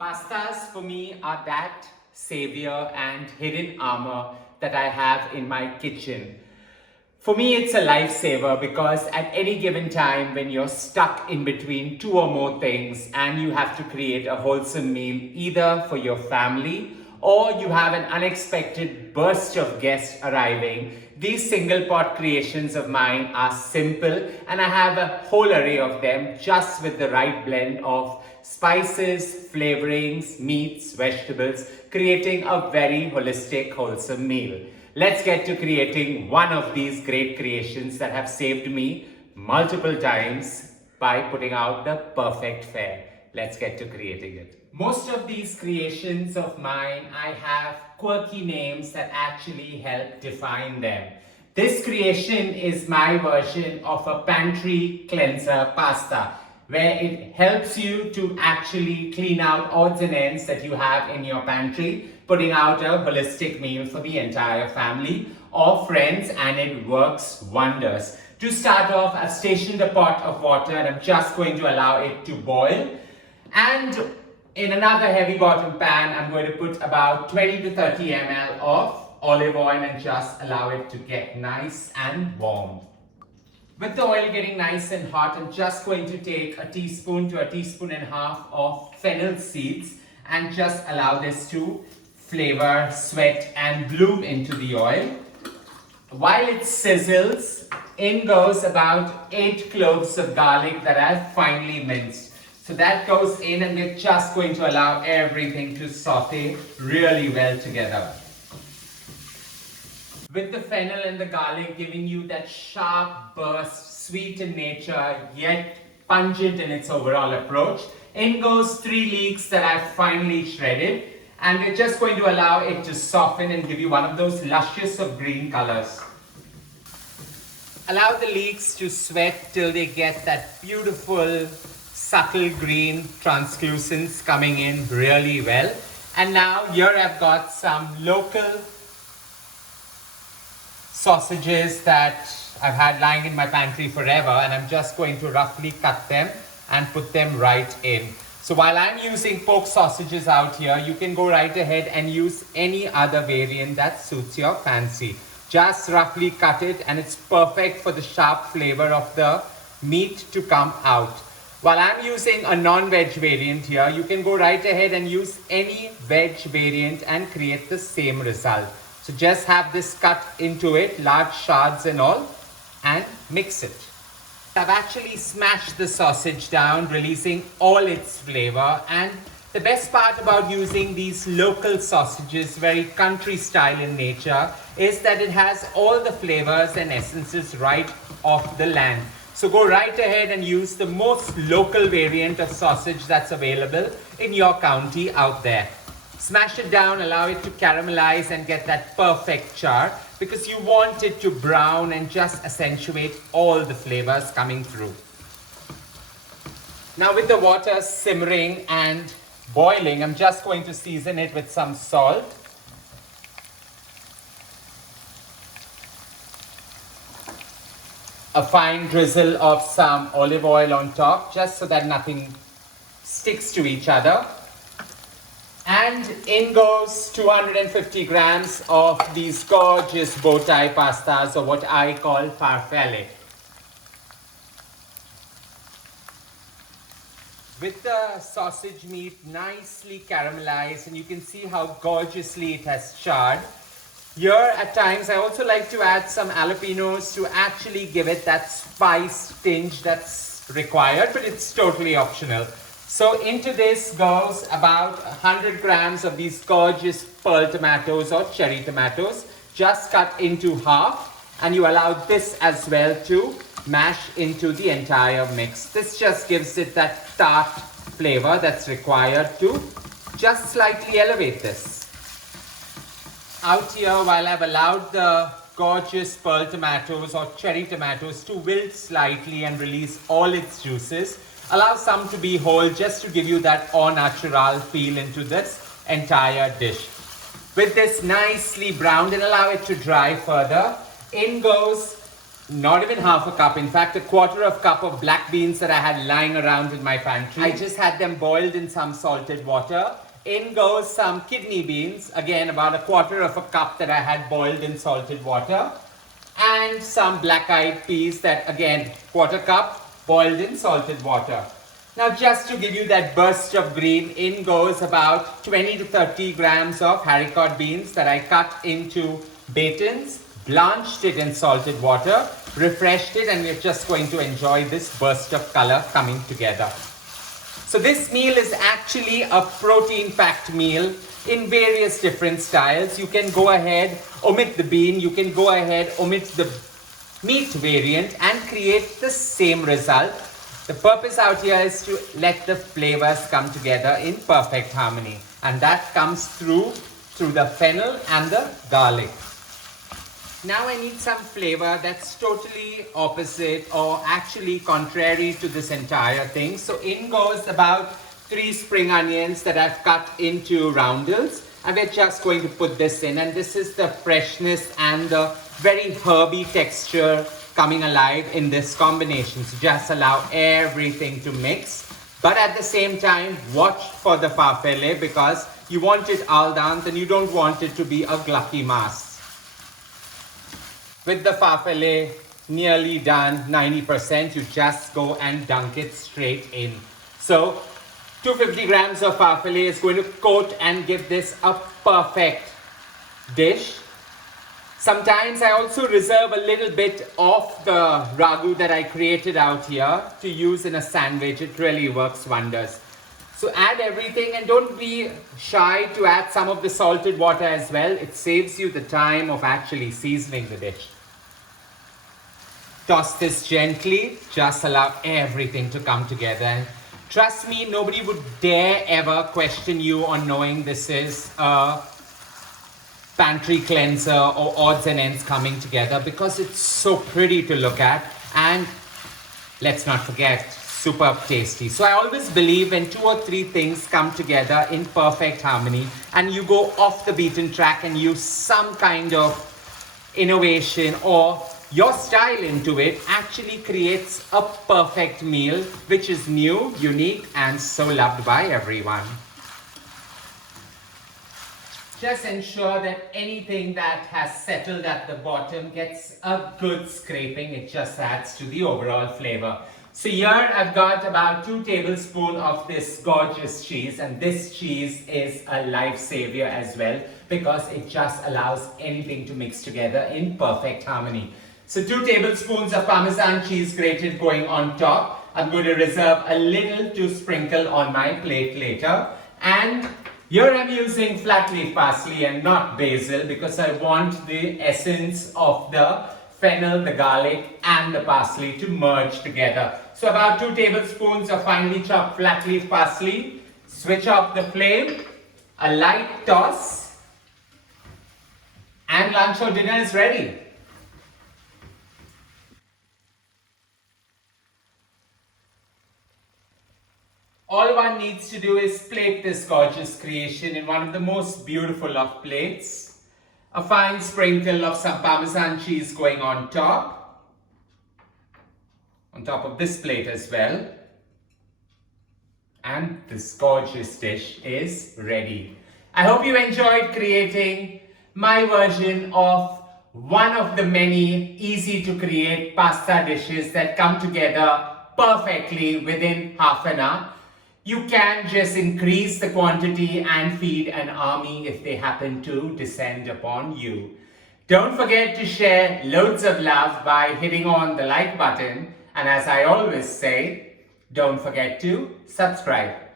Pastas for me are that savior and hidden armor that I have in my kitchen. For me, it's a lifesaver because at any given time when you're stuck in between two or more things and you have to create a wholesome meal either for your family or you have an unexpected burst of guests arriving, these single pot creations of mine are simple and I have a whole array of them just with the right blend of spices, flavorings, meats, vegetables, creating a very holistic, wholesome meal. Let's get to creating one of these great creations that have saved me multiple times by putting out the perfect fare. Let's get to creating it. Most of these creations of mine, I have quirky names that actually help define them. This creation is my version of a pantry cleanser pasta, where it helps you to actually clean out odds and ends that you have in your pantry, putting out a holistic meal for the entire family or friends, and it works wonders. To start off, I've stationed a pot of water and I'm just going to allow it to boil. And in another heavy bottom pan, I'm going to put about 20 to 30 ml of olive oil and just allow it to get nice and warm. With the oil getting nice and hot, I'm just going to take a teaspoon to a teaspoon and a half of fennel seeds and just allow this to flavor, sweat and bloom into the oil. While it sizzles, in goes about 8 cloves of garlic that I've finely minced. So that goes in and we're just going to allow everything to saute really well together. With the fennel and the garlic giving you that sharp burst, sweet in nature, yet pungent in its overall approach, in goes 3 leeks that I've finely shredded, and we're just going to allow it to soften and give you one of those luscious of green colors. Allow the leeks to sweat till they get that beautiful, subtle green translucence coming in really well. And now here I've got some local sausages that I've had lying in my pantry forever, and I'm just going to roughly cut them and put them right in. So while I'm using pork sausages out here, you can go right ahead and use any other variant that suits your fancy. Just roughly cut it and it's perfect for the sharp flavor of the meat to come out. While I'm using a non-veg variant here, you can go right ahead and use any veg variant and create the same result. So just have this cut into it, large shards and all, and mix it. I've actually smashed the sausage down, releasing all its flavor. And the best part about using these local sausages, very country style in nature, is that it has all the flavors and essences right off the land. So go right ahead and use the most local variant of sausage that's available in your county out there. Smash it down, allow it to caramelize and get that perfect char, because you want it to brown and just accentuate all the flavors coming through. Now with the water simmering and boiling, I'm just going to season it with some salt. A fine drizzle of some olive oil on top, just so that nothing sticks to each other. And in goes 250 grams of these gorgeous bow tie pastas, or what I call farfalle. With the sausage meat nicely caramelized, and you can see how gorgeously it has charred. Here at times I also like to add some jalapenos to actually give it that spice tinge that's required, but it's totally optional. So into this goes about 100 grams of these gorgeous pearl tomatoes or cherry tomatoes, just cut into half, and you allow this as well to mash into the entire mix. This just gives it that tart flavor that's required to just slightly elevate this. Out here, while I've allowed the gorgeous pearl tomatoes or cherry tomatoes to wilt slightly and release all its juices, allow some to be whole just to give you that au natural feel into this entire dish. with this nicely browned and allow it to dry further. In goes not even half a cup, in fact a quarter of a cup of black beans that I had lying around in my pantry. I just had them boiled in some salted water. In goes some kidney beans, again about a quarter of a cup that I had boiled in salted water. And some black-eyed peas that again, quarter cup boiled in salted water. Now just to give you that burst of green, in goes about 20 to 30 grams of haricot beans that I cut into batons, blanched it in salted water, refreshed it, and we're just going to enjoy this burst of color coming together. So this meal is actually a protein-packed meal in various different styles. You can go ahead, omit the bean, you can go ahead, omit the meat variant and create the same result. The purpose out here is to let the flavors come together in perfect harmony. And that comes through the fennel and the garlic. Now I need some flavor that's totally opposite or actually contrary to this entire thing. So in goes about 3 spring onions that I've cut into roundels. And we're just going to put this in. And this is the freshness and the very herby texture coming alive in this combination. So just allow everything to mix. But at the same time, watch for the farfalle because you want it al dente and you don't want it to be a glucky mass. With the farfalle nearly done, 90%, you just go and dunk it straight in. So 250 grams of farfalle is going to coat and give this a perfect dish. Sometimes I also reserve a little bit of the ragu that I created out here to use in a sandwich. It really works wonders. So add everything and don't be shy to add some of the salted water as well. It saves you the time of actually seasoning the dish. Toss this gently, just allow everything to come together. And trust me, nobody would dare ever question you on knowing this is a pantry cleanser or odds and ends coming together because it's so pretty to look at and let's not forget, superb tasty. So I always believe when 2 or 3 things come together in perfect harmony and you go off the beaten track and use some kind of innovation or your style into it, actually creates a perfect meal which is new, unique and so loved by everyone. Just ensure that anything that has settled at the bottom gets a good scraping. It just adds to the overall flavor. So here I've got about 2 tablespoons of this gorgeous cheese, and this cheese is a lifesaver as well because it just allows anything to mix together in perfect harmony. So 2 tablespoons of Parmesan cheese grated going on top. I'm going to reserve a little to sprinkle on my plate later. And here I'm using flat leaf parsley and not basil because I want the essence of the fennel, the garlic and the parsley to merge together. So about 2 tablespoons of finely chopped flat leaf parsley. Switch off the flame, a light toss and lunch or dinner is ready. All one needs to do is plate this gorgeous creation in one of the most beautiful of plates. A fine sprinkle of some Parmesan cheese going on top of this plate as well. And this gorgeous dish is ready. I hope you enjoyed creating my version of one of the many easy to create pasta dishes that come together perfectly within half an hour. You can just increase the quantity and feed an army if they happen to descend upon you. Don't forget to share loads of love by hitting on the like button. And as I always say, don't forget to subscribe.